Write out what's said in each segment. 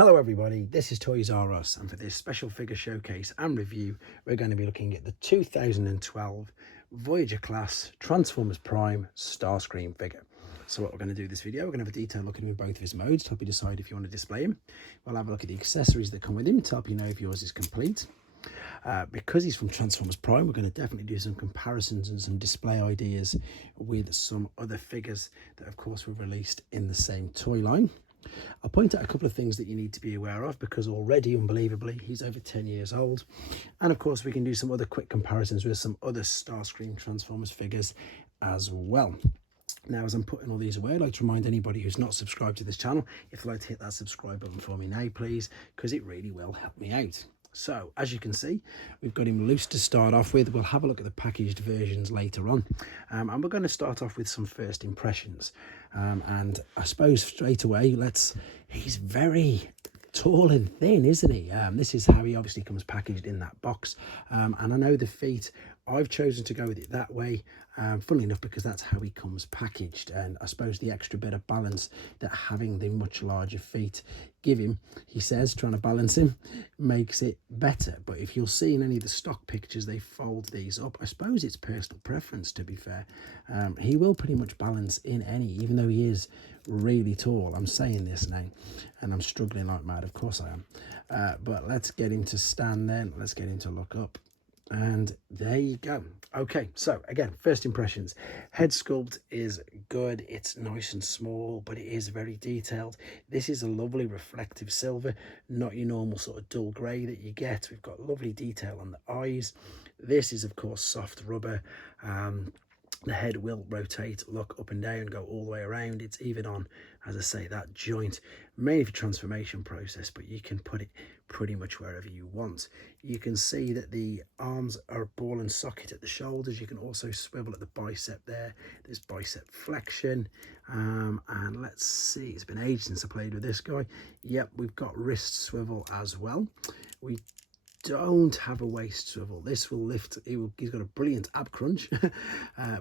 Hello everybody, this is Toys R Us, and for this special figure showcase and review we're going to be looking at the 2012 Voyager class Transformers Prime Starscream figure. So what we're going to do this video, we're going to have a detailed look at him in both of his modes to help you decide if you want to display him. We'll have a look at the accessories that come with him to help you know if yours is complete. Because he's from Transformers Prime, we're going to definitely do some comparisons and some display ideas with some other figures that of course were released in the same toy line. I'll point out a couple of things that you need to be aware of because already, unbelievably, he's over 10 years old. And of course, we can do some other quick comparisons with some other Starscream Transformers figures as well. Now, as I'm putting all these away, I'd like to remind anybody who's not subscribed to this channel, if you'd like to hit that subscribe button for me now, please, because it really will help me out. So, as you can see, we've got him loose to start off with. We'll have a look at the packaged versions later on. And we're going to start off with some first impressions. And I suppose straight away, he's very tall and thin, isn't he? This is how he obviously comes packaged in that box. And I know the feet, I've chosen to go with it that way, funnily enough, because that's how he comes packaged. And I suppose the extra bit of balance that having the much larger feet give him, he says, trying to balance him, makes it better. But if you'll see in any of the stock pictures, they fold these up. I suppose it's personal preference, to be fair. He will pretty much balance in any, even though he is really tall. I'm saying this now and I'm struggling like mad, of course I am. But let's get him to stand then. Let's get him to look up. And there you go. Okay, so again, first impressions. Head sculpt is good. It's nice and small, but it is very detailed. This is a lovely reflective silver, not your normal sort of dull grey that you get. We've got lovely detail on the eyes. This is, of course, soft rubber. The head will rotate, look up and down, go all the way around. It's even on, as I say, that joint, mainly for transformation process, but you can put it pretty much wherever you want. You can see that the arms are ball and socket at the shoulders. You can also swivel at the bicep there. There's bicep flexion. And let's see, it's been ages since I played with this guy. Yep, we've got wrist swivel as well. We don't have a waist swivel. This will lift, he's got a brilliant ab crunch,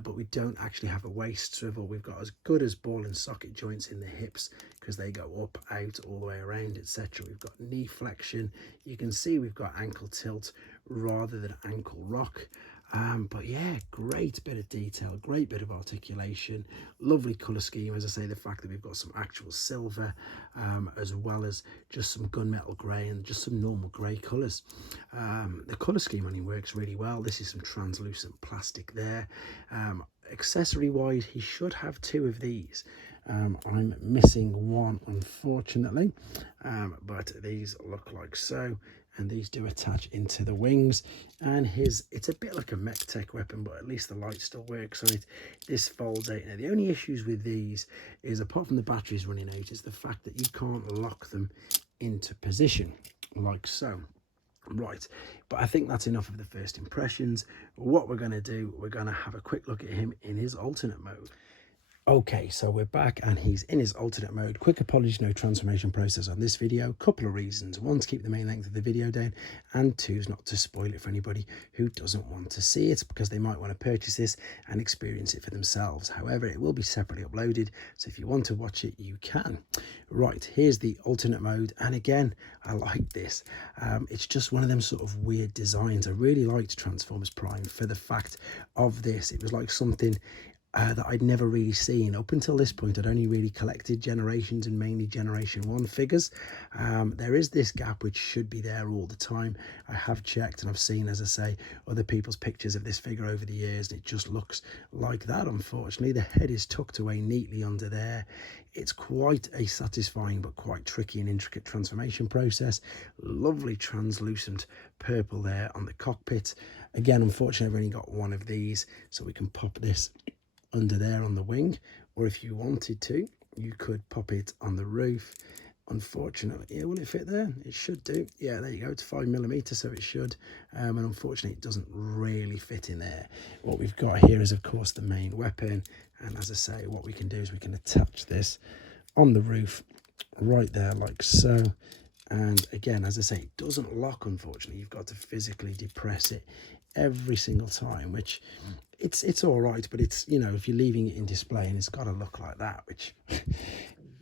but we don't actually have a waist swivel. We've got as good as ball and socket joints in the hips because they go up, out, all the way around, etc. We've got knee flexion. You can see we've got ankle tilt rather than ankle rock. But yeah, great bit of detail, great bit of articulation, lovely colour scheme. As I say, the fact that we've got some actual silver, as well as just some gunmetal grey and just some normal grey colours. The colour scheme on him works really well. This is some translucent plastic there. Accessory wise, he should have two of these. I'm missing one, unfortunately, but these look like so. And these do attach into the wings, and it's a bit like a mech tech weapon, but at least the light still works on it. This folds out. Now, the only issues with these is, apart from the batteries running out, is the fact that you can't lock them into position like so. Right, but I think that's enough of the first impressions. What we're going to do, we're going to have a quick look at him in his alternate mode. Okay, so we're back and he's in his alternate mode. Quick apologies, no transformation process on this video. Couple of reasons. One, to keep the main length of the video down, and two, is not to spoil it for anybody who doesn't want to see it, because they might want to purchase this and experience it for themselves. However, it will be separately uploaded, so if you want to watch it, you can. Right, here's the alternate mode, and again, I like this. It's just one of them sort of weird designs. I really liked Transformers Prime for the fact of this. It was like something that I'd never really seen. Up until this point, I'd only really collected Generations and mainly Generation 1 figures. There is this gap which should be there all the time. I have checked and I've seen, as I say, other people's pictures of this figure over the years, and it just looks like that, unfortunately. The head is tucked away neatly under there. It's quite a satisfying but quite tricky and intricate transformation process. Lovely translucent purple there on the cockpit. Again, unfortunately, I've only got one of these, so we can pop this under there on the wing, or if you wanted to, you could pop it on the roof. Unfortunately, yeah, will it fit there? It should do. Yeah, there you go. It's 5mm, so it should. And unfortunately, it doesn't really fit in there. What we've got here is, of course, the main weapon. And as I say, what we can do is we can attach this on the roof right there, like so. And again, as I say, it doesn't lock, unfortunately. You've got to physically depress it every single time, which it's all right, but it's, you know, if you're leaving it in display and it's got to look like that, which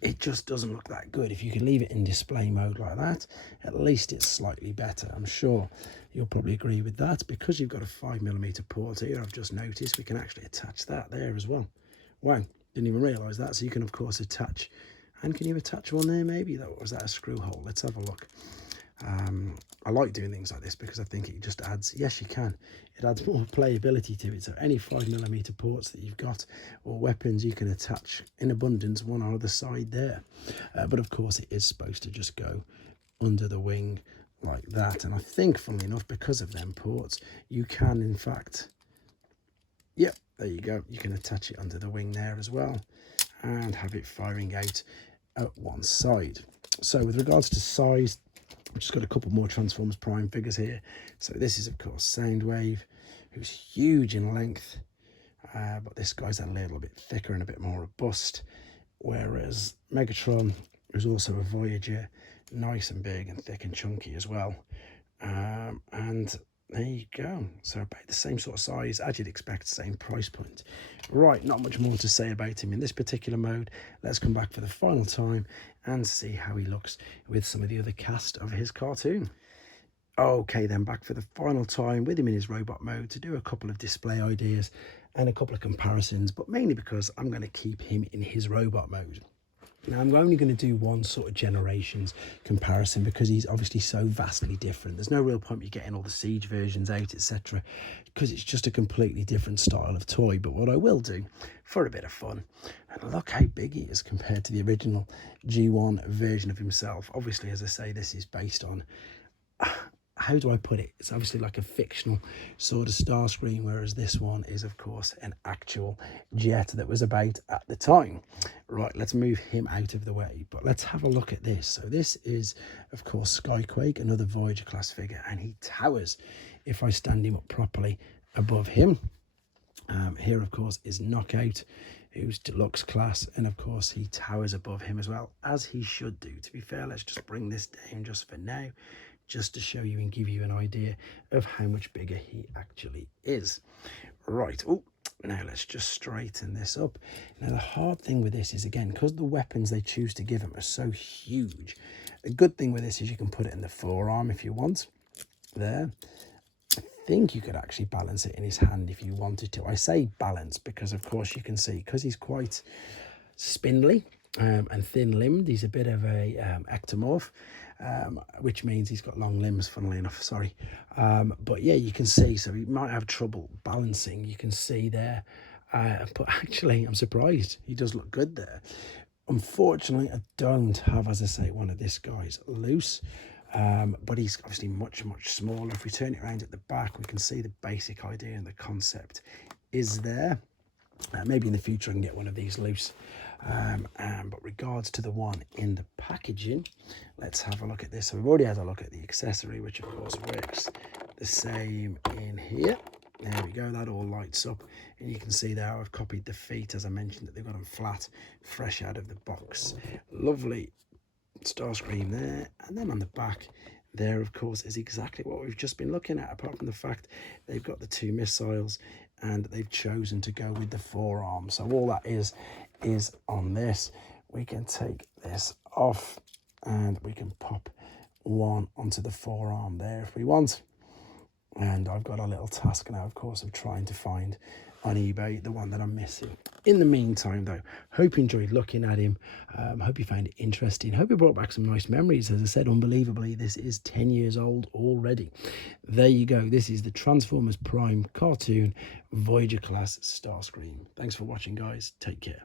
it just doesn't look that good. If you can leave it in display mode like that, at least it's slightly better. I'm sure you'll probably agree with that. Because you've got a 5mm port here, I've just noticed we can actually attach that there as well. Wow, didn't even realise that. So you can of course attach, and can you attach one there maybe? Was that a screw hole? Let's have a look. I like doing things like this because I think it just adds, yes you can, it adds more playability to it. So any 5mm ports that you've got or weapons you can attach in abundance one on either side there, but of course it is supposed to just go under the wing like that. And I think, funnily enough, because of them ports, you can in fact, yep, there you go, you can attach it under the wing there as well and have it firing out at one side. So with regards to size, I've just got a couple more Transformers Prime figures here. So this is of course Soundwave, who's huge in length, but this guy's a little bit thicker and a bit more robust, whereas Megatron, who's also a Voyager, nice and big and thick and chunky as well. And there you go, so about the same sort of size as you'd expect, same price point. Right, not much more to say about him in this particular mode. Let's come back for the final time and see how he looks with some of the other cast of his cartoon. Okay then, back for the final time with him in his robot mode to do a couple of display ideas and a couple of comparisons, but mainly because I'm going to keep him in his robot mode. Now I'm only going to do one sort of generations comparison because he's obviously so vastly different. There's no real point me getting all the Siege versions out, etc., because it's just a completely different style of toy. But what I will do for a bit of fun, and look how big he is compared to the original G1 version of himself. Obviously, as I say, this is based on, how do I put it? It's obviously like a fictional sort of Starscream, whereas this one is, of course, an actual jet that was about at the time. Right, let's move him out of the way, but let's have a look at this. So this is, of course, Skyquake, another Voyager class figure, and he towers if I stand him up properly above him. Here, of course, is Knockout, who's deluxe class, and of course he towers above him as well, as he should do. To be fair, let's just bring this down just for now, just to show you and give you an idea of how much bigger he actually is. Right, oh, now let's just straighten this up. Now the hard thing with this is, again, because the weapons they choose to give him are so huge, a good thing with this is you can put it in the forearm if you want, there. I think you could actually balance it in his hand if you wanted to. I say balance because, of course, you can see, because he's quite spindly and thin-limbed, he's a bit of a ectomorph, which means he's got long limbs, funnily enough, sorry. But yeah, you can see, so he might have trouble balancing, you can see there. But actually, I'm surprised, he does look good there. Unfortunately, I don't have, as I say, one of this guy's loose. But he's obviously much smaller. If we turn it around at the back, we can see the basic idea and the concept is there. Maybe in the future I can get one of these loose. But regards to the one in the packaging, let's have a look at this. So we've already had a look at the accessory, which of course works the same in here. There we go, that all lights up, and you can see there I've copied the feet, as I mentioned, that they've got them flat, fresh out of the box. Lovely Starscream there, and then on the back there, of course, is exactly what we've just been looking at, apart from the fact they've got the two missiles and they've chosen to go with the forearm. So all that is on this. We can take this off and we can pop one onto the forearm there if we want. And I've got a little task now, of course, of trying to find on eBay the one that I'm missing. In the meantime, though, hope you enjoyed looking at him. Hope you found it interesting. Hope it brought back some nice memories. As I said, unbelievably, this is 10 years old already. There you go. This is the Transformers Prime cartoon Voyager class Starscream. Thanks for watching, guys. Take care.